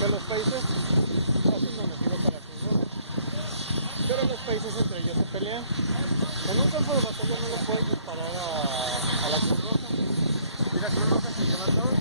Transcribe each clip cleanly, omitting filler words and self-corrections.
que los países hacen donativos a la Cruz Roja, pero los países entre ellos se pelean. En un campo de batalla no le puedes disparar a la Cruz Roja y la Cruz Roja se lleva todo.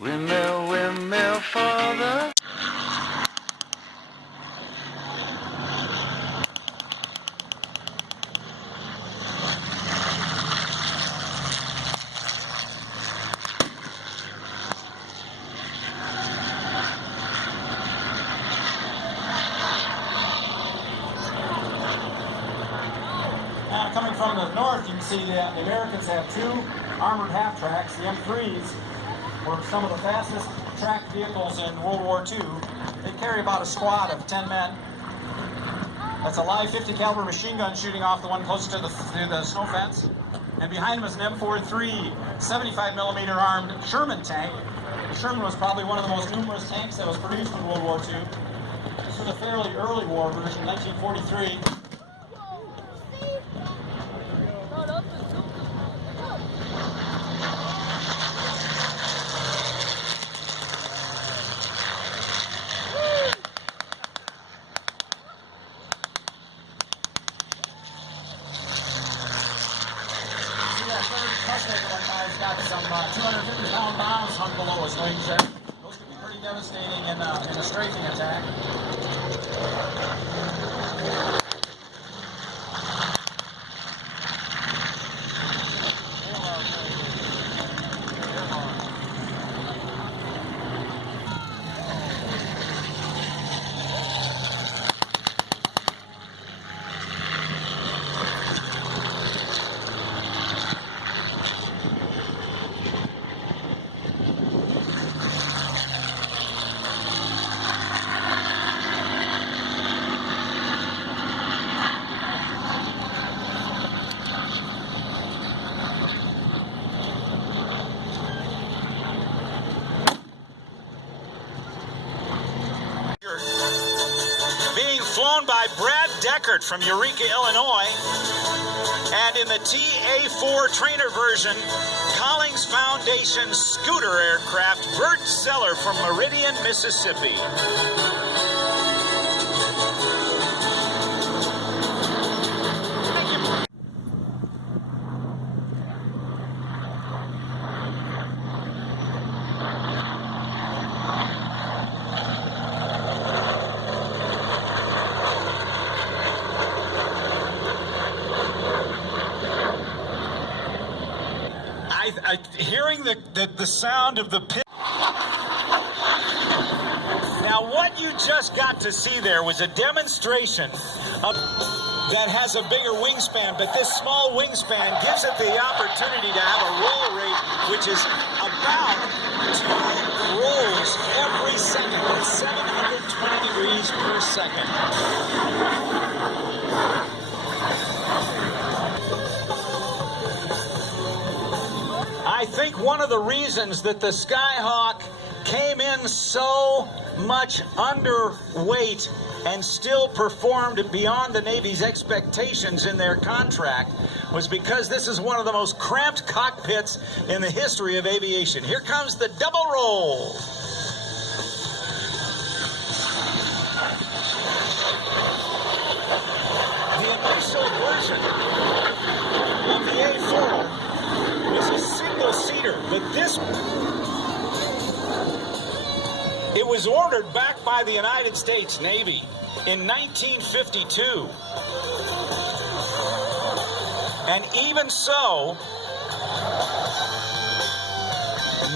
Windmill for the... Coming from the north, you can see that the Americans have two armored half-tracks. The M3s were some of the fastest tracked vehicles in World War II. They carry about a squad of 10 men. That's a live 50 caliber machine gun shooting off the one closest to the snow fence. And behind them is an M43 75 millimeter armed Sherman tank. The Sherman was probably one of the most numerous tanks that was produced in World War II. This was a fairly early war version, 1943. Got some 250-pound bombs hung below us. Those could be pretty devastating in a strafing attack. Flown by Brad Deckert from Eureka, Illinois, and in the TA-4 trainer version, Collings Foundation scooter aircraft Bert Zeller from Meridian, Mississippi. Hearing the sound of the pit. Now, what you just got to see there was a demonstration that has a bigger wingspan, but this small wingspan gives it the opportunity to have a roll rate which is about 2 rolls every second at 720 degrees per second. I think one of the reasons that the Skyhawk came in so much underweight and still performed beyond the Navy's expectations in their contract was because this is one of the most cramped cockpits in the history of aviation. Here comes the double roll. The initial version of the A4 was a single-seater, but it was ordered back by the United States Navy in 1952. And even so,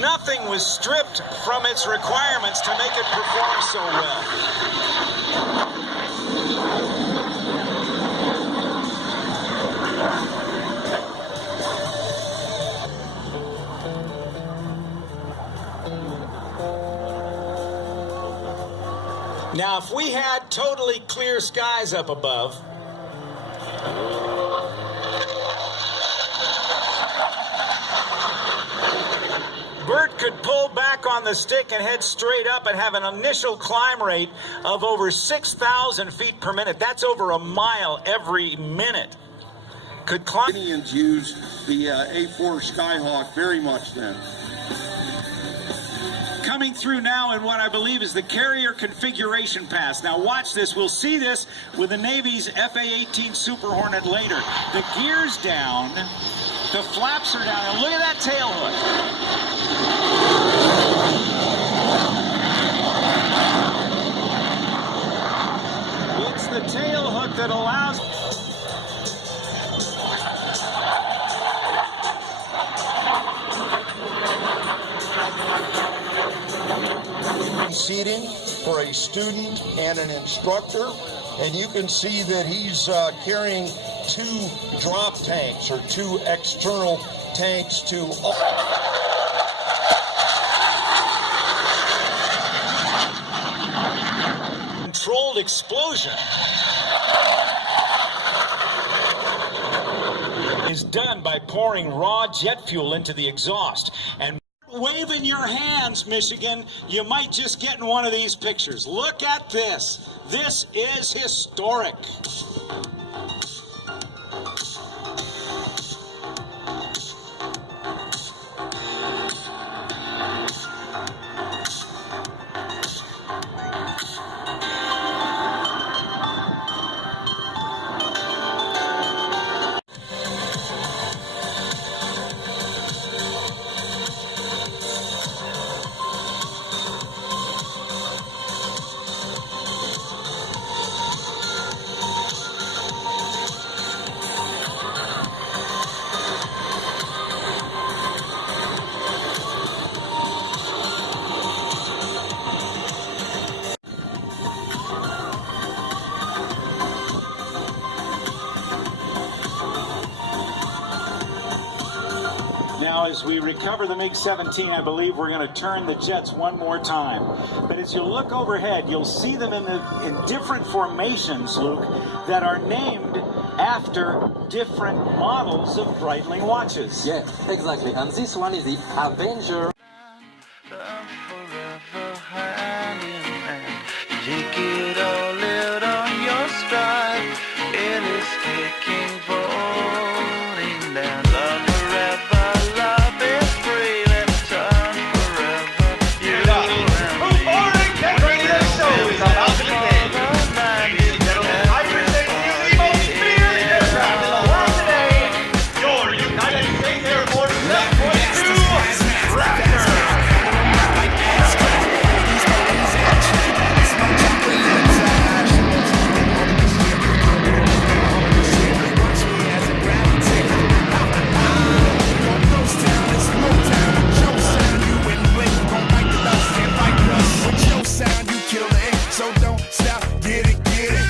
nothing was stripped from its requirements to make it perform so well. Now, if we had totally clear skies up above, Bert could pull back on the stick and head straight up and have an initial climb rate of over 6,000 feet per minute. That's over a mile every minute. Could climb. Indians use the A4 Skyhawk very much then. Coming through now in what I believe is the carrier configuration pass. Now watch this. We'll see this with the Navy's FA-18 Super Hornet later. The gear's down, the flaps are down, and look at that tail hook. It's the tail hook that allows... Seating for a student and an instructor, and you can see that he's carrying 2 drop tanks or 2 external tanks to controlled explosion is done by pouring raw jet fuel into the exhaust. And waving your hands, Michigan, you might just get in one of these pictures. Look at this. This is historic. Now, as we recover the MiG-17, I believe we're going to turn the jets one more time. But as you look overhead, you'll see them in different formations, Luke, that are named after different models of Breitling watches. Yeah, exactly. And this one is the Avenger. Forever hand in hand. Take it all out on your stride. It is taking voting down. Love forever, love is free. Let's turn forever. You Move forward and get ready, the show is about to begin. Ladies and gentlemen, I present to you the most feared aircraft in the world today, your United States Air Force F-22 Raptor. So don't stop, get it, get it.